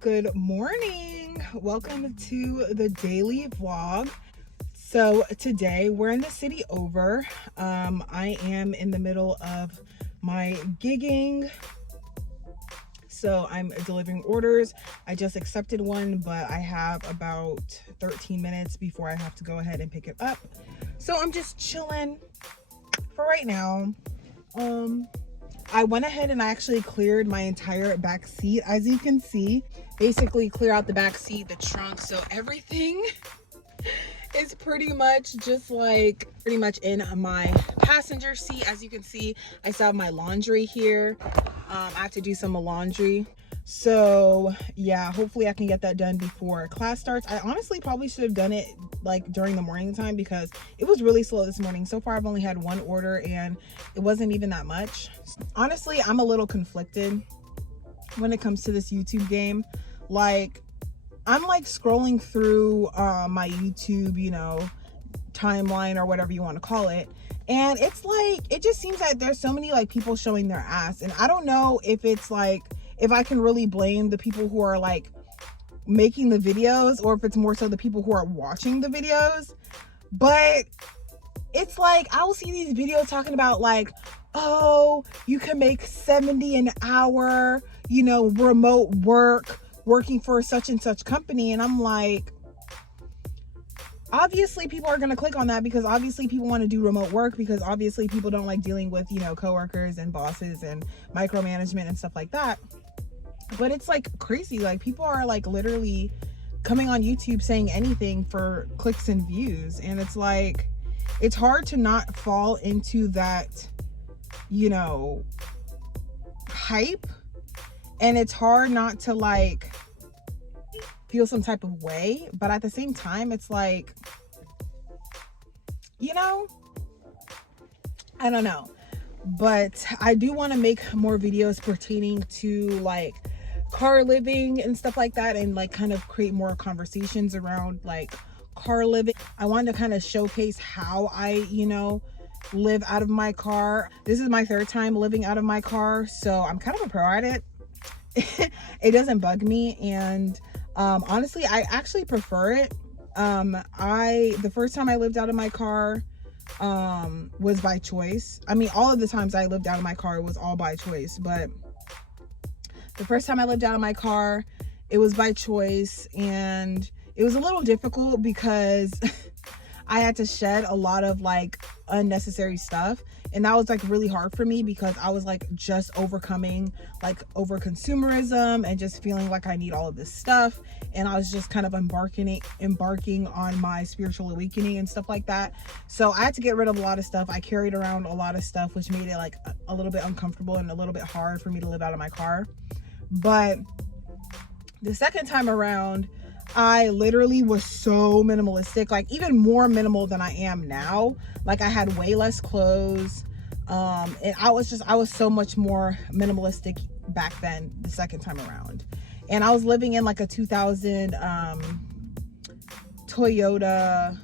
Good morning. Welcome to the daily vlog. So today we're in the city over. I am in the middle of my gigging. So I'm delivering orders. I just accepted one, but I have about 13 minutes before I have to go ahead and pick it up. So I'm just chilling for right now. I went ahead and I actually cleared my entire back seat. As you can see, basically clear out the back seat, the trunk. So everything is pretty much just like pretty much in my passenger seat. As you can see, I still have my laundry here. I have to do some laundry. So yeah, hopefully I can get that done before class starts. I honestly probably should have done it like during the morning time because it was really slow this morning. So far I've only had one order and it wasn't even that much. Honestly, I'm a little conflicted when it comes to this YouTube game. Like, I'm like scrolling through my YouTube, timeline or whatever you want to call it. And it's like, it just seems like there's so many like people showing their ass. And I don't know if it's like, if I can really blame the people who are like making the videos or if it's more so the people who are watching the videos. But it's like, I'll see these videos talking about like, oh, you can make 70 an hour, remote working for such and such company. And I'm like, obviously people are going to click on that because obviously people want to do remote work because obviously people don't like dealing with, coworkers and bosses and micromanagement and stuff like that. But it's like crazy. Like, people are like literally coming on YouTube saying anything for clicks and views. And it's like, it's hard to not fall into that, hype. And it's hard not to like feel some type of way. But at the same time, it's like, I don't know. But I do want to make more videos pertaining to like car living and stuff like that, and like kind of create more conversations around like car living. I wanted to kind of showcase how I, live out of my car. This is my third time living out of my car, so I'm kind of a pro at it. It doesn't bug me, and honestly, I actually prefer it. The first time I lived out of my car was by choice. I mean, all of the times I lived out of my car was all by choice, but the first time I lived out of my car, it was by choice, and it was a little difficult because I had to shed a lot of like unnecessary stuff, and that was like really hard for me because I was like just overcoming like over consumerism and just feeling like I need all of this stuff, and I was just kind of embarking on my spiritual awakening and stuff like that. So I had to get rid of a lot of stuff. I carried around a lot of stuff, which made it like a little bit uncomfortable and a little bit hard for me to live out of my car. But the second time around, I literally was so minimalistic, like even more minimal than I am now. Like, I had way less clothes, and I was so much more minimalistic back then, the second time around. And I was living in like a 2000 Toyota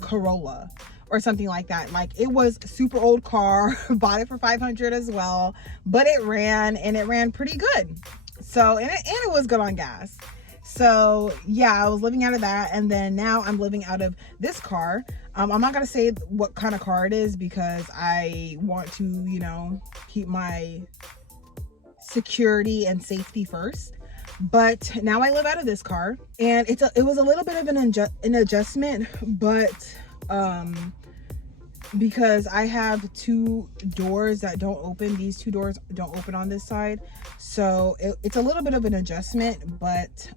Corolla or something like that. Like, it was a super old car. Bought it for $500 as well, but it ran pretty good. So, and it was good on gas. So yeah, I was living out of that, and then now I'm living out of this car. I'm not gonna say what kind of car it is because I want to, keep my security and safety first. But now I live out of this car, and it was a little bit of an adjustment, but because I have two doors that don't open. These two doors don't open on this side, so it's a little bit of an adjustment, but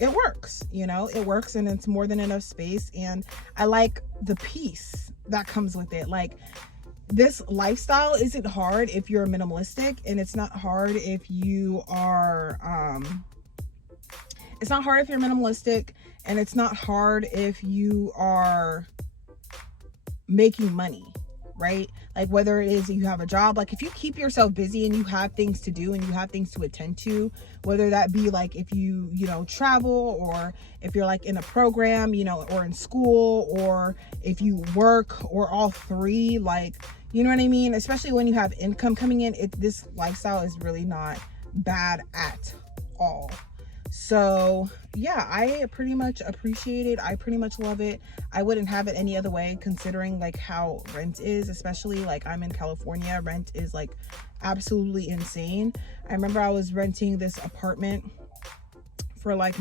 it works. It works, and it's more than enough space, and I like the peace that comes with it. Like, this lifestyle isn't hard if you're minimalistic, and it's not hard if you are it's not hard if you're minimalistic, and it's not hard if you are making money, right? Like, whether it is you have a job, like if you keep yourself busy and you have things to do and you have things to attend to, whether that be like if you travel, or if you're like in a program, or in school, or if you work, or all three, like, you know what I mean? Especially when you have income coming in, this lifestyle is really not bad at all. So yeah, I pretty much appreciate it. I pretty much love it. I wouldn't have it any other way, considering like how rent is, especially like I'm in California. Rent is like absolutely insane. I remember I was renting this apartment for like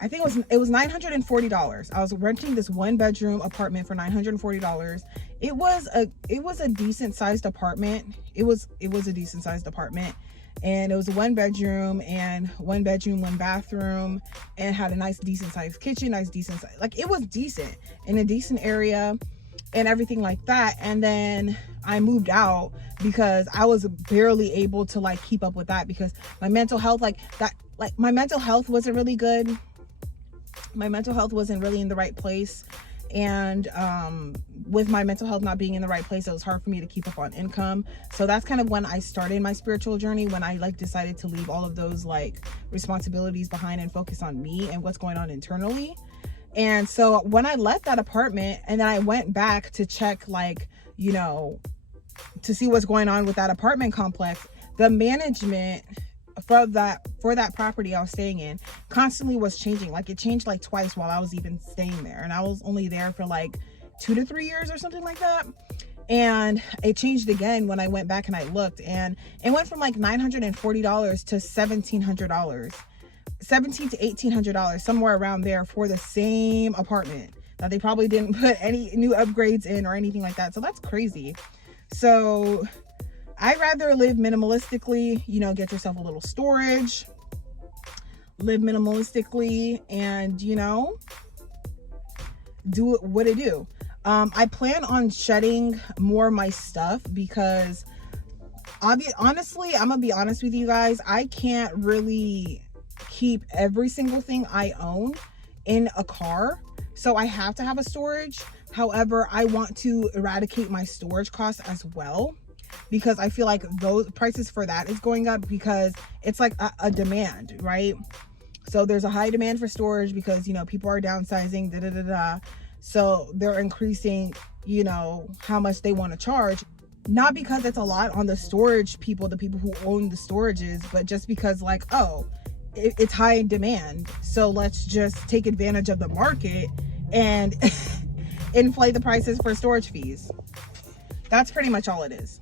I think it was $940. I was renting this 1-bedroom apartment for $940. It was a decent sized apartment. It was a decent sized apartment, and it was a 1-bedroom and 1 bathroom, and had a nice decent sized kitchen, like it was decent in a decent area and everything like that. And then I moved out because I was barely able to like keep up with that, because my mental health my mental health wasn't really good. My mental health wasn't really in the right place. And with my mental health not being in the right place, it was hard for me to keep up on income. So that's kind of when I started my spiritual journey, when I like decided to leave all of those like responsibilities behind and focus on me and what's going on internally. And so when I left that apartment and then I went back to check, like, you know, to see what's going on with that apartment complex, the management for that property I was staying in constantly was changing. Like, it changed like twice while I was even staying there, and I was only there for like 2 to 3 years or something like that. And it changed again when I went back and I looked, and it went from like $940 to $1,700, $1,700 to $1,800, somewhere around there, for the same apartment that they probably didn't put any new upgrades in or anything like that. So that's crazy. So I'd rather live minimalistically, you know, get yourself a little storage, live minimalistically, and, you know, do what I do. I plan on shedding more of my stuff because honestly, I'm gonna be honest with you guys, I can't really keep every single thing I own in a car. So I have to have a storage. However, I want to eradicate my storage costs as well, because I feel like those prices for that is going up, because it's like a demand, right? So there's a high demand for storage because, you know, people are downsizing, so they're increasing, you know, how much they want to charge, not because it's a lot on the storage people, the people who own the storages, but just because, like, oh, it's high in demand, so let's just take advantage of the market and inflate the prices for storage fees. That's pretty much all it is.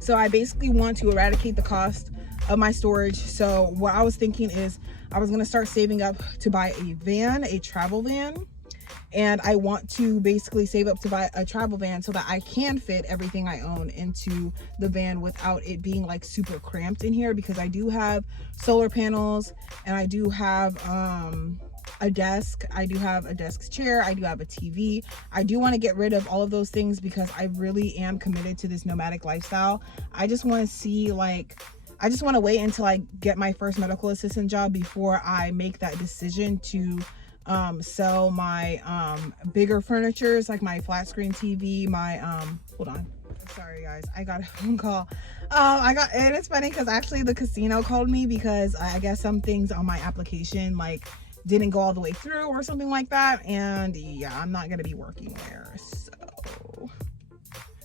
So I basically want to eradicate the cost of my storage. So what I was thinking is I was going to start saving up to buy a travel van. And I want to basically save up to buy a travel van so that I can fit everything I own into the van without it being like super cramped in here, because I do have solar panels, and I do have a desk. I do have a desk chair. I do have a TV. I do want to get rid of all of those things because I really am committed to this nomadic lifestyle. I just want to see, like, I just want to wait until I get my first medical assistant job before I make that decision to sell my bigger furnitures, like my flat screen TV, my hold on, sorry guys, I got a phone call. And it's funny because actually the casino called me because I guess some things on my application like didn't go all the way through or something like that, and yeah, I'm not gonna be working there. So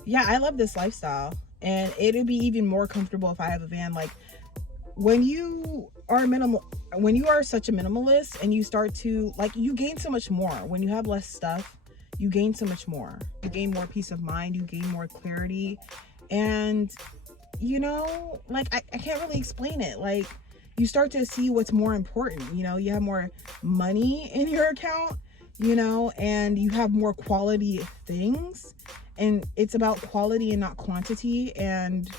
yeah, I love this lifestyle, and it'd be even more comfortable if I have a van. Like, when you are such a minimalist and you start to, like, you gain so much more. When you have less stuff, you gain so much more. You gain more peace of mind, you gain more clarity, and, you know, like, I can't really explain it. Like, you start to see what's more important, you know, you have more money in your account, you know, and you have more quality things, and it's about quality and not quantity, and,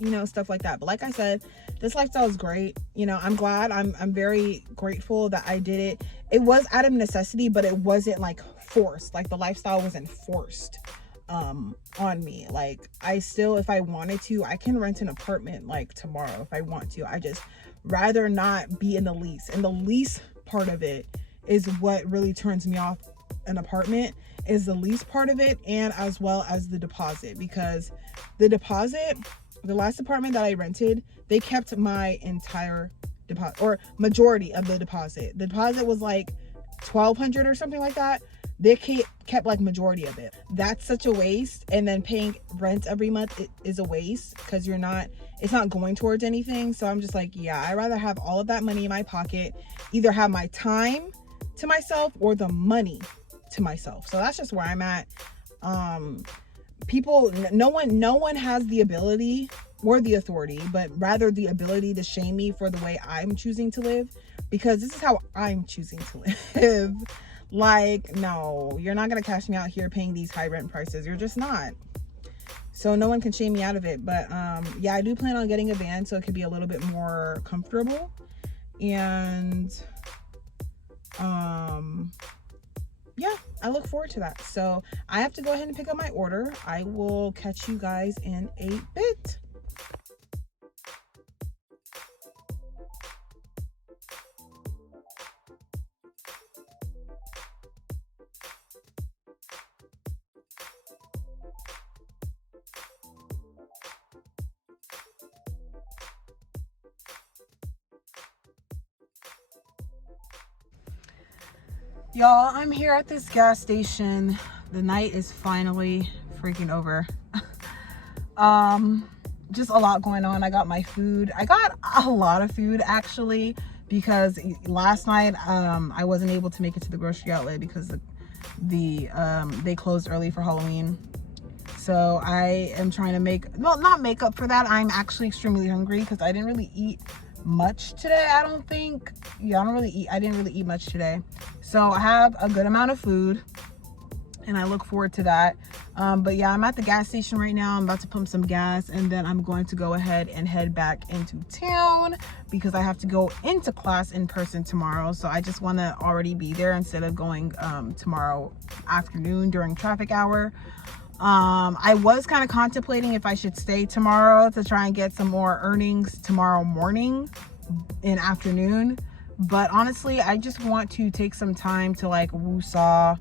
you know, stuff like that. But like I said, this lifestyle is great. You know, I'm glad, I'm very grateful that I did it. It was out of necessity, but it wasn't like forced. Like, the lifestyle wasn't forced on me. Like, I still, if I wanted to, I can rent an apartment like tomorrow if I want to. I just rather not be in the lease. And the lease part of it is what really turns me off an apartment, is the lease part of it, and as well as the deposit. Because the deposit, the last apartment that I rented, they kept my entire deposit, or majority of the deposit. The deposit was like $1,200 or something like that. they kept like majority of it. That's such a waste. And then paying rent every month is a waste because it's not going towards anything. So I'm just like, yeah, I'd rather have all of that money in my pocket, either have my time to myself or the money to myself. So that's just where I'm at. No one has the ability or the authority, but rather the ability to shame me for the way I'm choosing to live, because this is how I'm choosing to live. Like, no, you're not gonna cash me out here paying these high rent prices. You're just not. So no one can shame me out of it. But yeah, I do plan on getting a van so it could be a little bit more comfortable. And yeah, I look forward to that. So I have to go ahead and pick up my order. I will catch you guys in a bit. Y'all, I'm here at this gas station. The night is finally freaking over. Just a lot going on. I got my food. I got a lot of food actually, because last night I wasn't able to make it to the grocery outlet because they closed early for Halloween. So I am trying to not make up for that. I'm actually extremely hungry because I didn't really eat much today. I didn't really eat much today. So I have a good amount of food and I look forward to that. But yeah, I'm at the gas station right now. I'm about to pump some gas and then I'm going to go ahead and head back into town because I have to go into class in person tomorrow. So I just want to already be there instead of going tomorrow afternoon during traffic hour. I was kind of contemplating if I should stay tomorrow to try and get some more earnings tomorrow morning and afternoon. But honestly, I just want to take some time to like woo-saw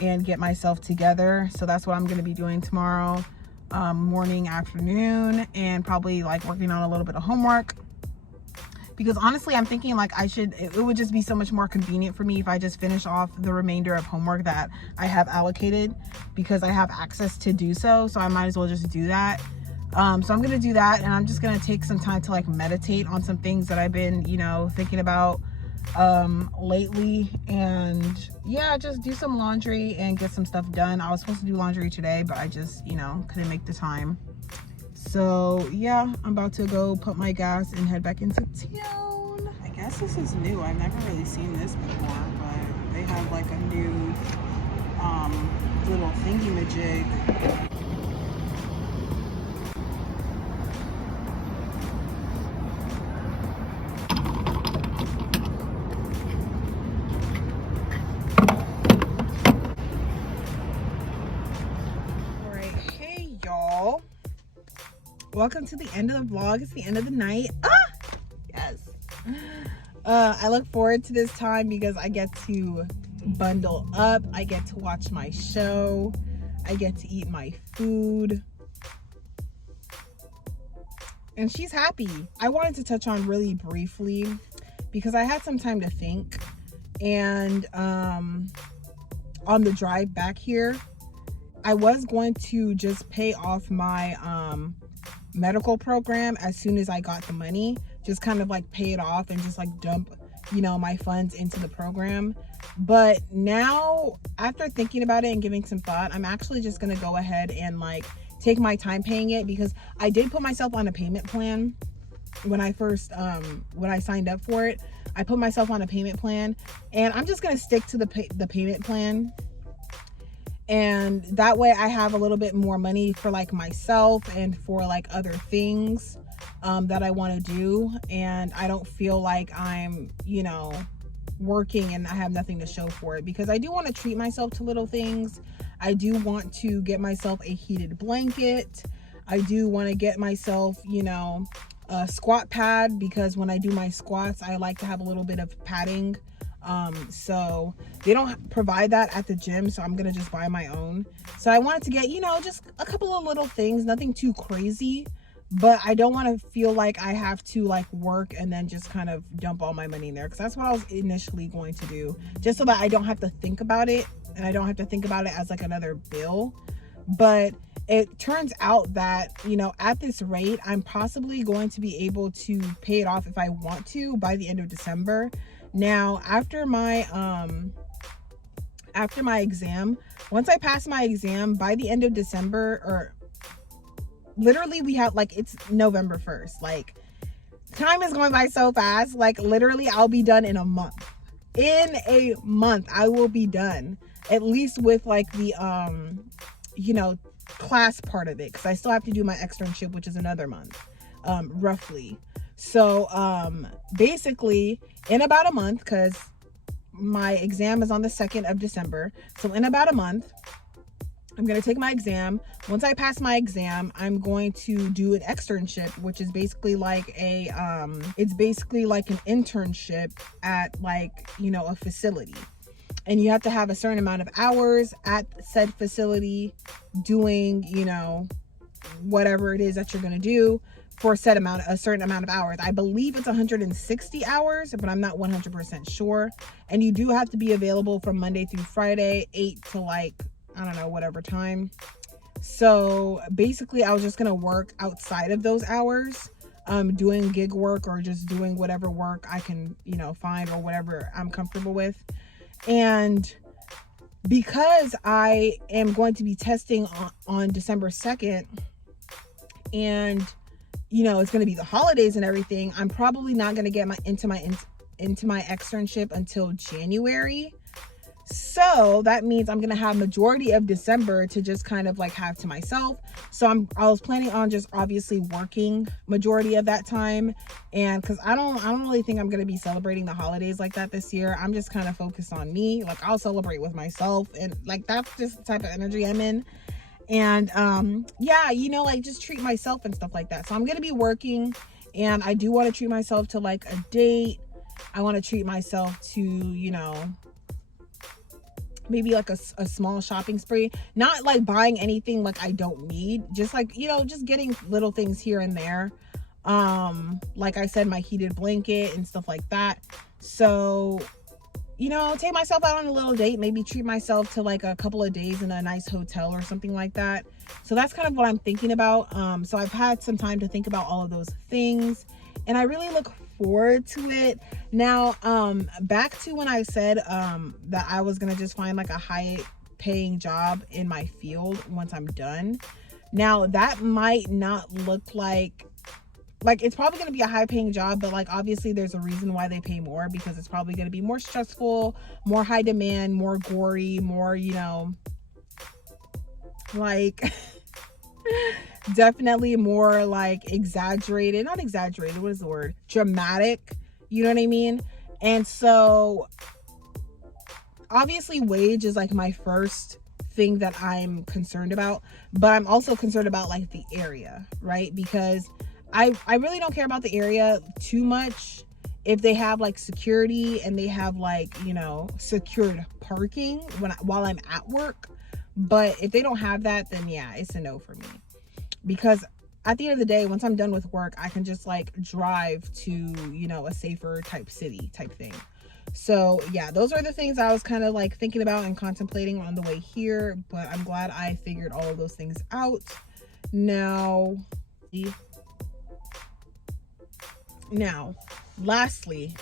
and get myself together. So that's what I'm going to be doing tomorrow morning, afternoon, and probably like working on a little bit of homework. Because honestly, I'm thinking like it would just be so much more convenient for me if I just finish off the remainder of homework that I have allocated, because I have access to do so. So I might as well just do that. So I'm going to do that, and I'm just going to take some time to like meditate on some things that I've been, thinking about lately. And yeah, just do some laundry and get some stuff done. I was supposed to do laundry today, but I just, couldn't make the time. So yeah, I'm about to go put my gas and head back into town. I guess this is new. I've never really seen this before, but they have like a new little thingy-majig. All right, hey y'all. Welcome to the end of the vlog. It's the end of the night. Yes. I look forward to this time because I get to bundle up. I get to watch my show. I get to eat my food. And she's happy. I wanted to touch on really briefly because I had some time to think. And on the drive back here, I was going to just pay off my medical program as soon as I got the money, just kind of like pay it off and just like dump my funds into the program. But now, after thinking about it and giving some thought, I'm actually just gonna go ahead and like take my time paying it, because I did put myself on a payment plan when I first when I signed up for it. I put myself on a payment plan, and I'm just gonna stick to the payment plan. And that way I have a little bit more money for like myself and for like other things that I want to do. And I don't feel like I'm, working and I have nothing to show for it, because I do want to treat myself to little things. I do want to get myself a heated blanket. I do want to get myself, a squat pad, because when I do my squats, I like to have a little bit of padding. So they don't provide that at the gym, so I'm gonna just buy my own. So I wanted to get, just a couple of little things, nothing too crazy, but I don't want to feel like I have to like work and then just kind of dump all my money in there, because that's what I was initially going to do, just so that I don't have to think about it, and I don't have to think about it as like another bill. But it turns out that, you know, at this rate, I'm possibly going to be able to pay it off if I want to by the end of December. Now, after my exam, once I pass my exam by the end of December, or literally we have like, it's November 1st. Like, time is going by so fast. Like, literally I'll be done in a month. In a month, I will be done, at least with like the, you know, class part of it, because I still have to do my externship, which is another month, roughly. So, basically in about a month, because my exam is on the 2nd of December. So in about a month, I'm going to take my exam. Once I pass my exam, I'm going to do an externship, which is basically like a, it's basically like an internship at like, you know, a facility. And you have to have a certain amount of hours at said facility doing, you know, whatever it is that you're going to do for a certain amount of hours. I believe it's 160 hours, but I'm not 100% sure. And you do have to be available from Monday through Friday, 8 to like, I don't know, whatever time. So basically I was just going to work outside of those hours, doing gig work or just doing whatever work I can, you know, find, or whatever I'm comfortable with. And because I am going to be testing on December 2nd, and, you know, it's going to be the holidays and everything, I'm probably not going to get into my externship until January. So that means I'm going to have majority of December to just kind of like have to myself. So I was planning on just obviously working majority of that time. And cause I don't really think I'm going to be celebrating the holidays like that this year. I'm just kind of focused on me. Like, I'll celebrate with myself, and like, that's just the type of energy I'm in. And, yeah, you know, like, just treat myself and stuff like that. So I'm going to be working, and I do want to treat myself to like a date. I want to treat myself to, you know, maybe like a small shopping spree, not like buying anything like I don't need, just like, you know, just getting little things here and there. Like I said, my heated blanket and stuff like that. So, you know, take myself out on a little date, maybe treat myself to like a couple of days in a nice hotel or something like that. So that's kind of what I'm thinking about. So I've had some time to think about all of those things, and I really look forward to it. Now, back to when I said that I was gonna just find like a high paying job in my field once I'm done. Now, that might not look like it's probably going to be a high paying job, but like, obviously there's a reason why they pay more, because it's probably going to be more stressful, more high demand, more gory, more, you know, like definitely more like not exaggerated, what is the word? Dramatic, you know what I mean? And so obviously wage is like my first thing that I'm concerned about, but I'm also concerned about like the area, right? Because I really don't care about the area too much if they have like security and they have like, you know, secured parking while I'm at work. But if they don't have that, then yeah, it's a no for me. Because at the end of the day, once I'm done with work, I can just like drive to, you know, a safer type city type thing. So yeah, those are the things I was kind of like thinking about and contemplating on the way here, but I'm glad I figured all of those things out. Now, lastly,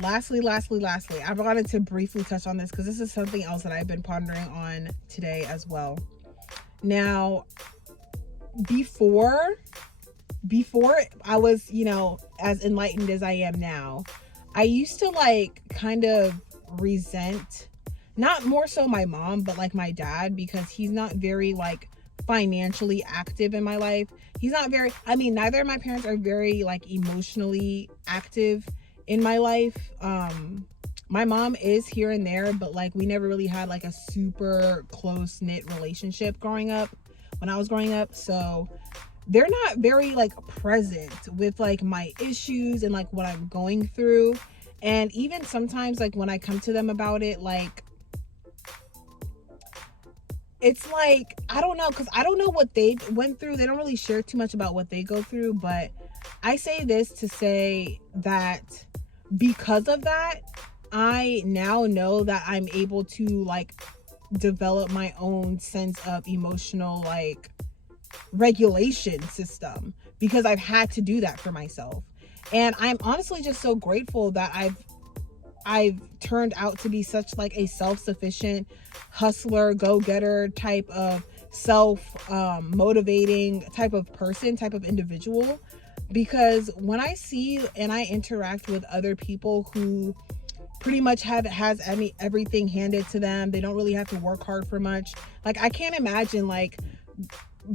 I wanted to briefly touch on this because this is something else that I've been pondering on today as well. Now, before I was, you know, as enlightened as I am now, I used to like kind of resent, not more so my mom, but like my dad, because he's not very like financially active in my life. He's not very, I mean, neither of my parents are very like emotionally active in my life. My mom is here and there, but like we never really had like a super close knit relationship when I was growing up. So they're not very like present with like my issues and like what I'm going through. And even sometimes like when I come to them about it, like it's like, I don't know, because I don't know what they went through. They don't really share too much about what they go through, but I say this to say that because of that, I now know that I'm able to like develop my own sense of emotional like regulation system, because I've had to do that for myself. And I'm honestly just so grateful that I've turned out to be such like a self-sufficient hustler, go-getter type of motivating type of person, type of individual. Because when I see and I interact with other people who pretty much everything handed to them, they don't really have to work hard for much. Like, I can't imagine like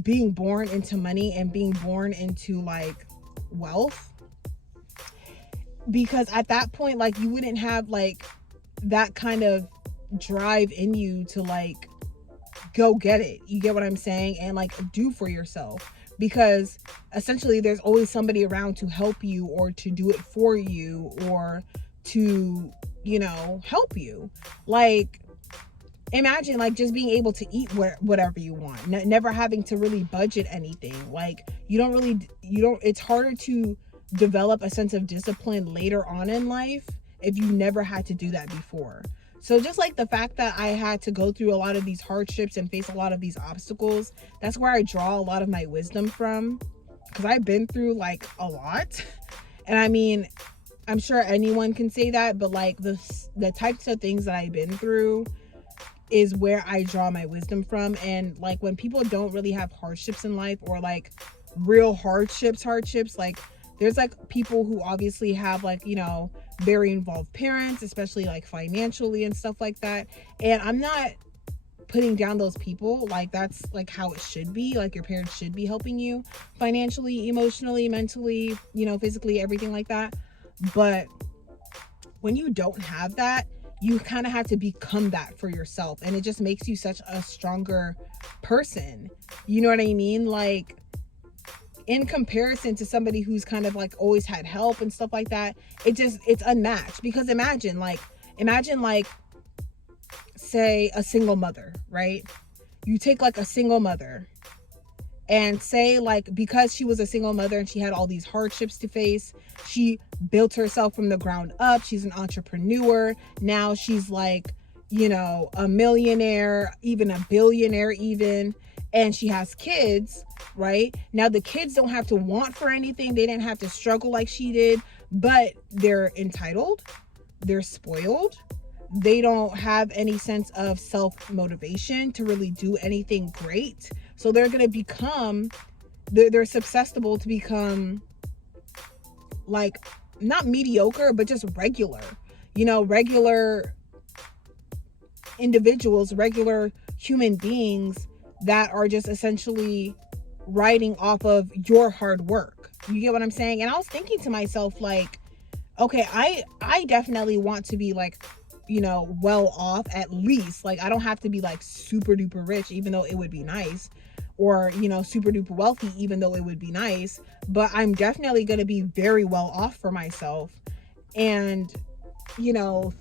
being born into money and being born into like wealth, because at that point, like, you wouldn't have like that kind of drive in you to like go get it. You get what I'm saying? And like do for yourself, because essentially there's always somebody around to help you or to do it for you or to, you know, help you. Like, imagine like just being able to eat whatever you want, never having to really budget anything. Like, it's harder to develop a sense of discipline later on in life if you never had to do that before. So just like the fact that I had to go through a lot of these hardships and face a lot of these obstacles, that's where I draw a lot of my wisdom from, because I've been through like a lot. And I mean, I'm sure anyone can say that, but like the types of things that I've been through is where I draw my wisdom from. And like when people don't really have hardships in life, or like real hardships, like there's like people who obviously have like, you know, very involved parents, especially like financially and stuff like that. And I'm not putting down those people. Like, that's like how it should be. Like, your parents should be helping you financially, emotionally, mentally, you know, physically, everything like that. But when you don't have that, you kind of have to become that for yourself. And it just makes you such a stronger person. You know what I mean? Like, in comparison to somebody who's kind of like always had help and stuff like that, it's unmatched. Because imagine like say a single mother, right? You take like a single mother and say like, because she was a single mother and she had all these hardships to face, she built herself from the ground up. She's an entrepreneur. Now she's like, you know, a millionaire, even a billionaire even. And she has kids, right? Now the kids don't have to want for anything. They didn't have to struggle like she did, but they're entitled. They're spoiled. They don't have any sense of self-motivation to really do anything great. So they're going to become, they're susceptible to become like, not mediocre, but just regular, you know, regular individuals, regular human beings that are just essentially riding off of your hard work. You get what I'm saying? And I was thinking to myself, like, okay, I definitely want to be like, you know, well off at least. Like, I don't have to be like super duper rich, even though it would be nice, or, you know, super duper wealthy, even though it would be nice, but I'm definitely going to be very well off for myself. And, you know,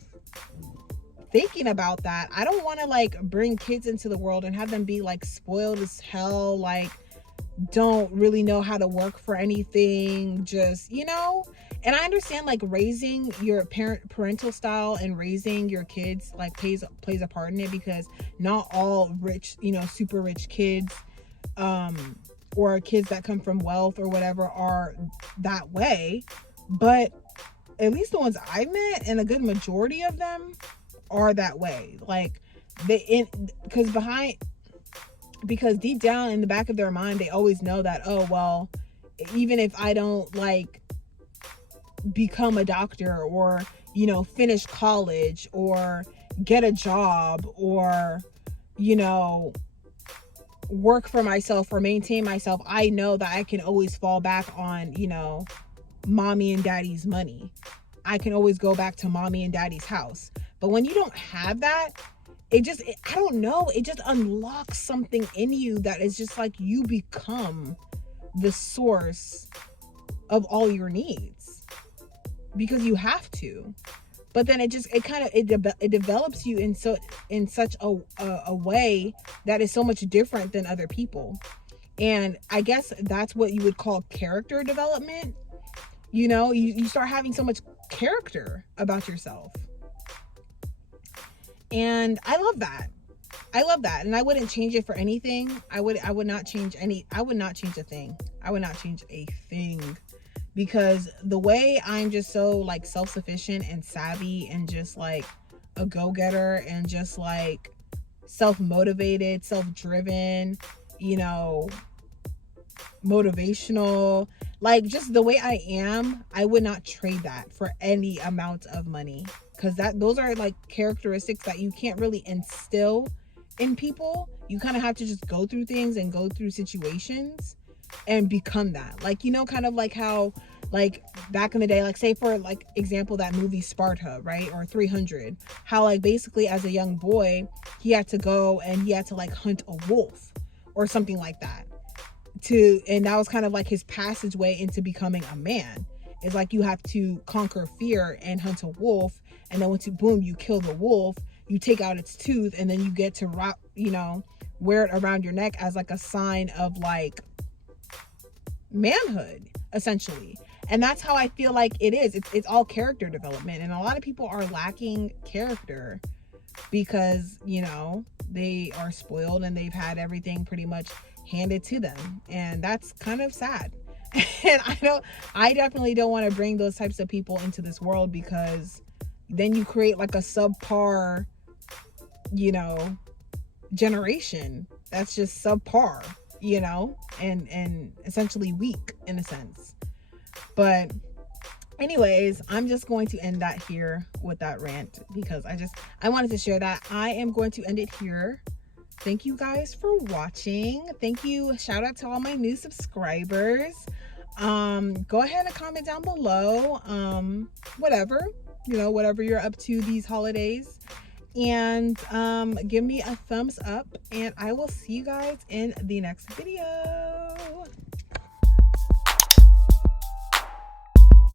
thinking about that, I don't want to like bring kids into the world and have them be like spoiled as hell, like don't really know how to work for anything, just, you know. And I understand like raising your parental style and raising your kids like plays a part in it, because not all rich, you know, super rich kids or kids that come from wealth or whatever are that way. But at least the ones I met, and a good majority of them are that way. Like, because deep down in the back of their mind, they always know that, oh, well, even if I don't like become a doctor or, you know, finish college or get a job or, you know, work for myself or maintain myself, I know that I can always fall back on, you know, mommy and daddy's money. I can always go back to mommy and daddy's house. But when you don't have that, I don't know, it just unlocks something in you that is just like, you become the source of all your needs, because you have to. but then it develops you in such a way that is so much different than other people. And I guess that's what you would call character development. You start having so much character about yourself. And I love that. And I wouldn't change it for anything. I would not change a thing. I would not change a thing, because the way I'm just so like self-sufficient and savvy and just like a go-getter and just like self-motivated, self-driven, motivational, like just the way I am, I would not trade that for any amount of money, because those are like characteristics that you can't really instill in people. You kind of have to just go through things and go through situations and become that. Like, kind of like how, like back in the day, like say for like example, that movie Sparta, right? Or 300, how like basically as a young boy, he had to go and he had to like hunt a wolf or something like that, and that was kind of like his passageway into becoming a man. It's like you have to conquer fear and hunt a wolf, and then once you kill the wolf, you take out its tooth, and then you get to wear it around your neck as like a sign of like manhood, essentially. And that's how I feel like it is. It's all character development, and a lot of people are lacking character because they are spoiled and they've had everything pretty much handed to them, and that's kind of sad. And I definitely don't want to bring those types of people into this world, because then you create like a subpar generation that's just subpar, and essentially weak in a sense. But anyways, I'm just going to end that here with that rant, because I wanted to share that. I am going to end it here. Thank you guys for watching. Thank you. Shout out to all my new subscribers. Go ahead and comment down below, whatever you're up to these holidays, and give me a thumbs up, and I will see you guys in the next video.